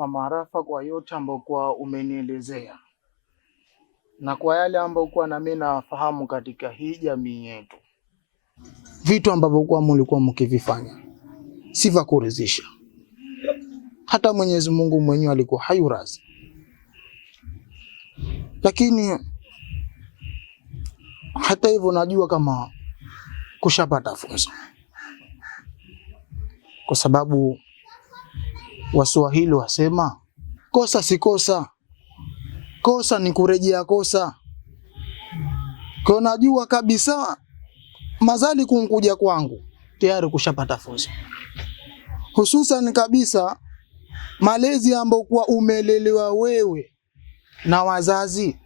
Mama Arafa, kwa yote ambayo kwa umenielezea na kwa yale ambayo kwa na mimi nafahamu katika hii jamii yetu, vitu ambavyo kwa mlikuwa mkivifanya si vya kuridhisha. Hata Mwenyezi Mungu mwenyewe alikuwa hayurazi. Lakini hata hivyo najua kama kushapata funzo, kwa sababu Waswahili wasema kosa si kosa, kosa ni kurejea kosa. Kwa najua kabisa mazali kunkuja kwangu tayari kushapata funzo, hususan kabisa malezi ambayo kwa umelelewa wewe na wazazi,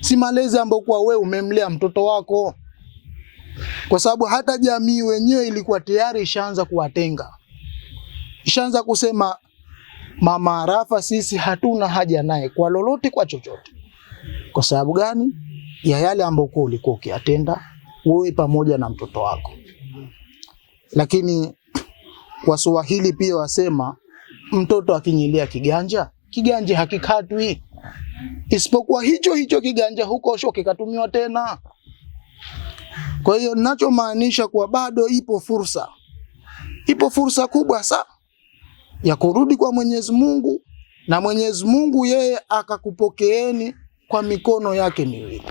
si malezi ambayo kwa wewe umemlea mtoto wako, kwa sababu hata jamii wenyewe ilikuwa tayari ishaanza kuwatenga, ishaanza kusema Mama Arafa sisi hatuna haja naye kwa lolote, kwa chochote. Kwa sababu gani? Ya yale ambayo ulikuwa ukiyatenda wewe pamoja na mtoto wako. Lakini Waswahili pia wasema mtoto akinyilia kiganja, kiganja hakikatwi, isipokuwa hicho kiganja huko sho kikatumiwa tena. Kwa hiyo ninachomaanisha kwa bado ipo fursa kubwa sana ya kurudi kwa Mwenyezi Mungu, na Mwenyezi Mungu yeye akakupokeeni kwa mikono yake miwili.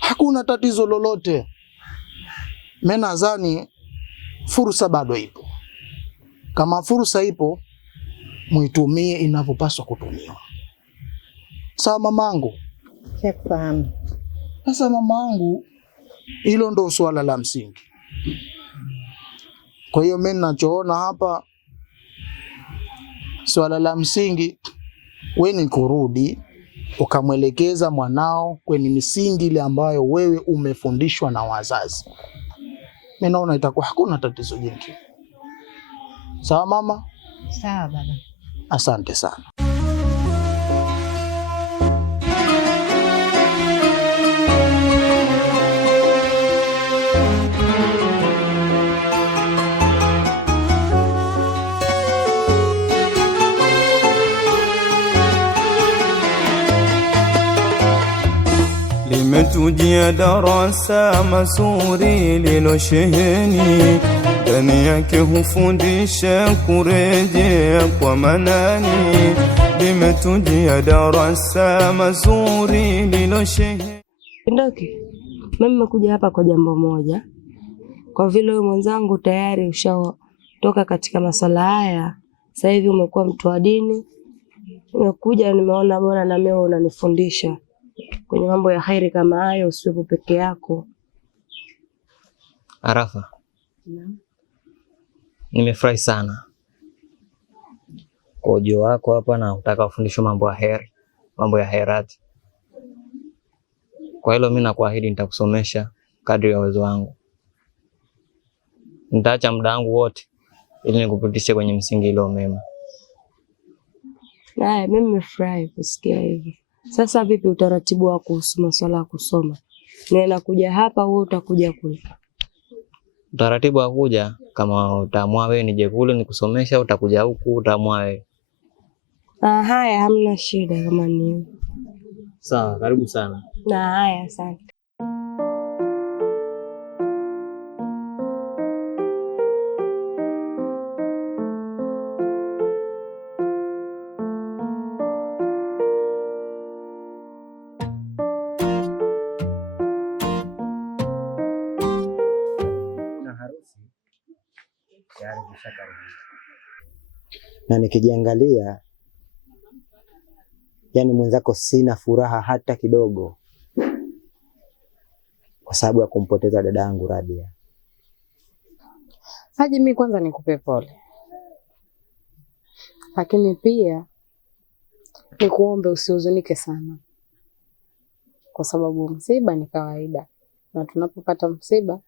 Hakuna tatizo lolote. Mimi nadhani fursa bado ipo. Kama fursa ipo, muitumie inavyopaswa kutumiwa. Sawa mamangu? Shafahamu. Sasa mamangu, hilo ndo swala la msingi. Kwa hiyo mimi ninachoona hapa, swala la msingi wewe ni kurudi ukamwelekeza mwanao kwenye misingi ile ambayo wewe umefundishwa na wazazi. Mimi naona itakuwa hakuna tatizo jingi. Sawa mama? Sawa baba. Asante sana. Limetujia darasa mazuri lilosheheni, ndani yake hufundisha kurejea kwa manani. Limetujia darasa mazuri lilosheheni. Ndoki, mimi nimekuja hapa kwa jambo moja. Kwa vile wewe mwenzangu tayari ushatoka katika masuala haya, sasa hivi umekuwa mtu wa dini, nimekuja nimeona bora na mimi unanifundisha kwenye mambo ya khairi kama hayo, usiwepo peke yako. Arafa, nimefurahi sana kwa ujio wako hapa na utaka ufundishwe mambo ya heri, mambo ya herati. Kwa hilo mimi nakuahidi nitakusomesha kadri ya uwezo wangu. Nitaacha muda wangu wote ili nikupitishe kwenye msingi ile mema. Mimi nimefurahi kusikia hivi. Sasa vipi utaratibu wa kuhusu masuala ya kusoma? Nina kuja hapa wewe utakuja kule? Utaratibu wa kuja kama utaamua wewe nije kule nikusomesha, utakuja huku utaamua wewe. Haya, hamna shida kama ni. Sawa, karibu sana. Haya, asante. Na nikijiangalia, yani mwenzako sina furaha hata kidogo kwa sababu ya kumpoteza dada yangu Radia. Haji, mimi kwanza nikupe pole, lakini pia nikuombe usihuzunike sana, kwa sababu msiba ni kawaida, na tunapopata msiba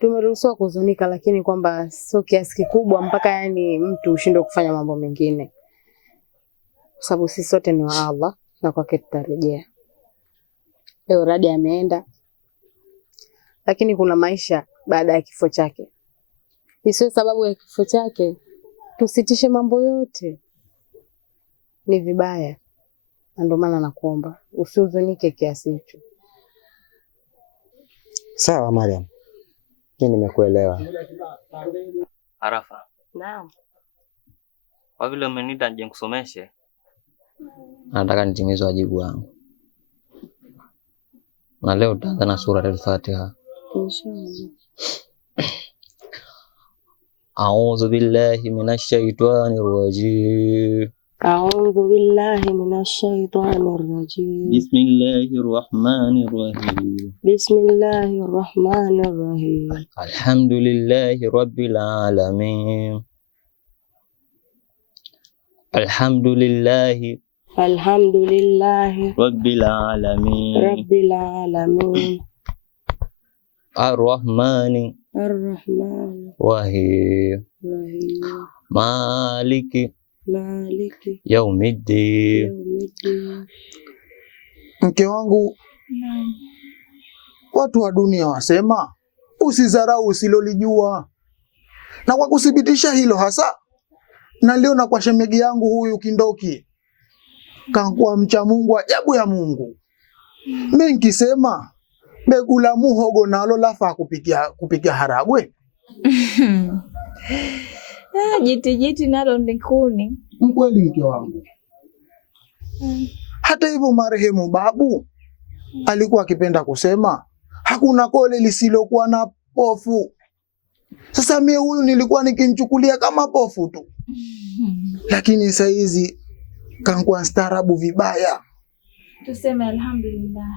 tumeruhusiwa kuhuzunika, lakini kwamba sio kiasi kikubwa mpaka yani mtu ushindwe kufanya mambo mengine, kwa sababu sisi sote ni wa Allah na kwake tutarejea. Leo Radia ameenda, lakini kuna maisha baada ya kifo chake. Isiwe sababu ya kifo chake tusitishe mambo yote, ni vibaya, na ndio maana nakuomba usihuzunike kiasi hicho. Sawa Mariam, mimi nimekuelewa. Arafa, Naam. kwa vile umeniita nje nikusomeshe, nataka nitimize wajibu wangu. Na leo tutaanza na sura al-Fatiha. Inshallah. A'udhu billahi minash shaitanir rajim. A'udhu billahi minash shaitanir rajim. Bismillahir rahmanir rahim. Bismillahir rahmanir rahim. Alhamdulillahi rabbil alamin. Alhamdulillahi rabbil alamin. Ar-Rahmani Rahim. Maliki Yaumiddin. Mke wangu, watu wa dunia wasema usidharau usilolijua, na kwa kuthibitisha hilo hasa naliona kwa shemegi yangu huyu Kindoki kankuwa mcha Mungu, ajabu ya Mungu. Mimi nikisema begula muhogo nalo lafa kupikia haragwe. Jiti nalo ni kuni. Mkweli mke wangu. Hata hivyo marehemu babu alikuwa akipenda kusema hakuna kole lisilokuwa na pofu. Sasa mimi huyu nilikuwa nikimchukulia kama pofu tu. Lakini saizi kankuwa staarabu vibaya. Tuseme alhamdulillah.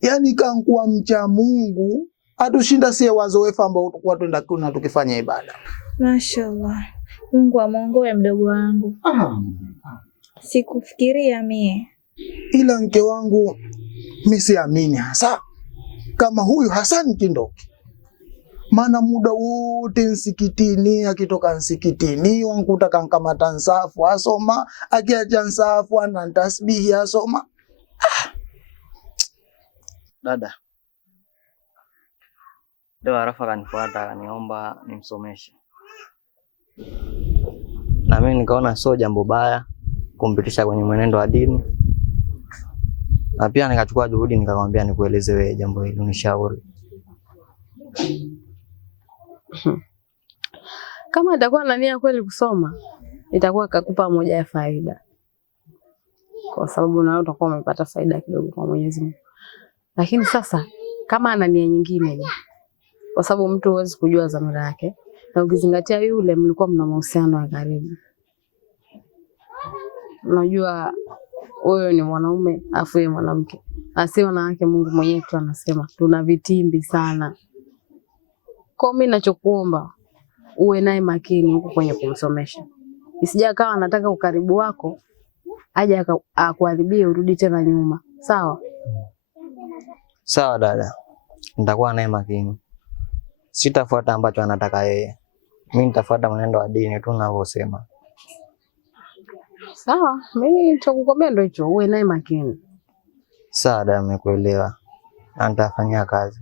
Yaani kankuwa mcha Mungu, atushinda sie wazoefu ambao tulikuwa twenda kuna tukifanya ibada. Mashaallah. Mungu amuongoe mdogo wangu. Sikufikiria mie. Ila mke wangu mimi siamini hasa kama huyu Hassan Kindoki. Maana muda wote msikitini, akitoka msikitini wankuta kankamata nsafu asoma, akiacha nsafu ana tasbihi asoma. Dada, leo Arafa kanifuata akaniomba nimsomeshe, na mimi nikaona sio jambo baya kumpitisha kwenye mwenendo wa dini, na pia nikachukua juhudi nikamwambia nikueleze wewe jambo hili, unishauri. Kama atakuwa na nia kweli kusoma, itakuwa kakupa moja ya faida, kwa sababu na wewe utakuwa umepata faida kidogo kwa Mwenyezi Mungu. Lakini sasa kama ana nia nyingine, kwa sababu mtu huwezi kujua dhamira yake, na ukizingatia yule mlikuwa mna mahusiano ya karibu, unajua wewe ni mwanaume afu yeye mwanamke, asi wanawake Mungu mwenyewe tu anasema tuna vitimbi sana. Kwa mimi ninachokuomba uwe naye makini huko kwenye kumsomesha, isije kawa anataka ukaribu wako aje akuharibie urudi tena nyuma. Sawa? Sawa dada, nitakuwa naye makini, sitafuata ambacho anataka yeye, mimi nitafuata mwenendo wa dini tu ninavyosema. Sawa, mimi nitakukwambia ndio hicho, uwe naye makini. Sawa dada, nimekuelewa na nitafanyia kazi.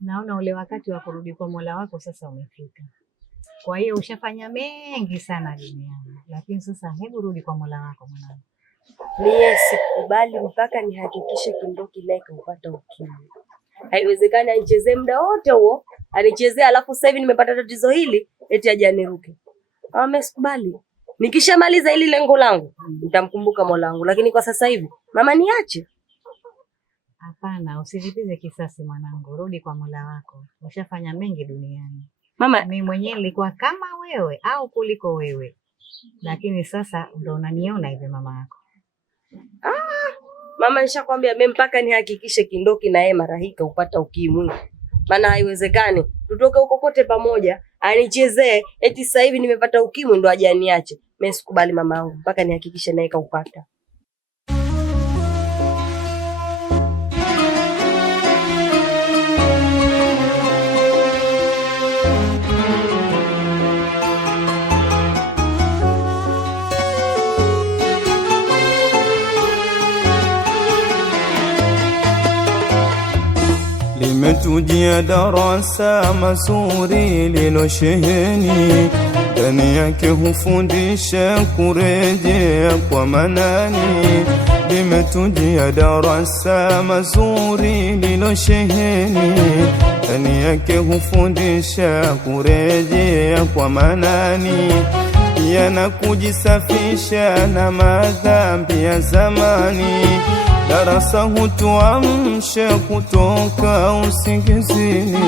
Naona ule wakati wa kurudi kwa Mola wako sasa umefika. Kwa hiyo ushafanya mengi sana duniani, lakini sasa hebu rudi kwa Mola wako mwanangu. Mie sikubali mpaka nihakikishe Kindoki naye kupata ukimwi. Haiwezekani anichezee muda wote huo, anichezee alafu sasa hivi nimepata tatizo hili eti aje aniruke. Mimi sikubali. Nikishamaliza hili lengo langu, nitamkumbuka Mola wangu, lakini kwa sasa hivi mama niache. Hapana, usilipize kisasi mwanangu, rudi kwa Mola wako. Ushafanya mengi duniani. Mama, mimi mwenyewe nilikuwa kama wewe au kuliko wewe. Lakini sasa ndo unaniona hivi mama yako. Mama nishakwambia mimi mpaka nihakikishe Kindoki na yeye marahika upata ukimwi. Maana haiwezekani tutoke huko kote pamoja, anichezee eti sasa hivi nimepata ukimwi ndo aje aniache. Mimi sikubali mama yangu, mpaka nihakikishe naye kaupata. limetujia darasa mazuri lilosheheni, ndani yake hufundisha kurejea kwa manani. Limetujia darasa mazuri lilosheheni, ndani yake hufundisha kurejea kwa manani, pia na kujisafisha na madhambi ya zamani. Darasa hutuamsha kutoka usingizini,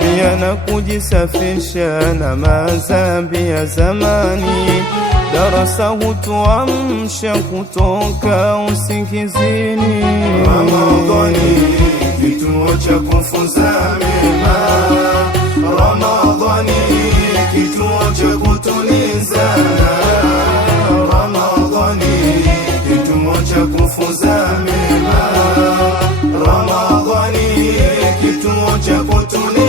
pia na kujisafisha na madhambi ya zamani. Darasa hutuamsha kutoka usingizini. Ramadhani kituo cha kufunza mema, Ramadhani kituo cha kutuliza, Ramadhani kituo cha kufunza mema, Ramadhani kituo cha kutuliza.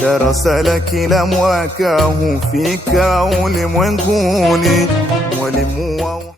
Darasa la kila mwaka hufika ulimwenguni, mwalimu wao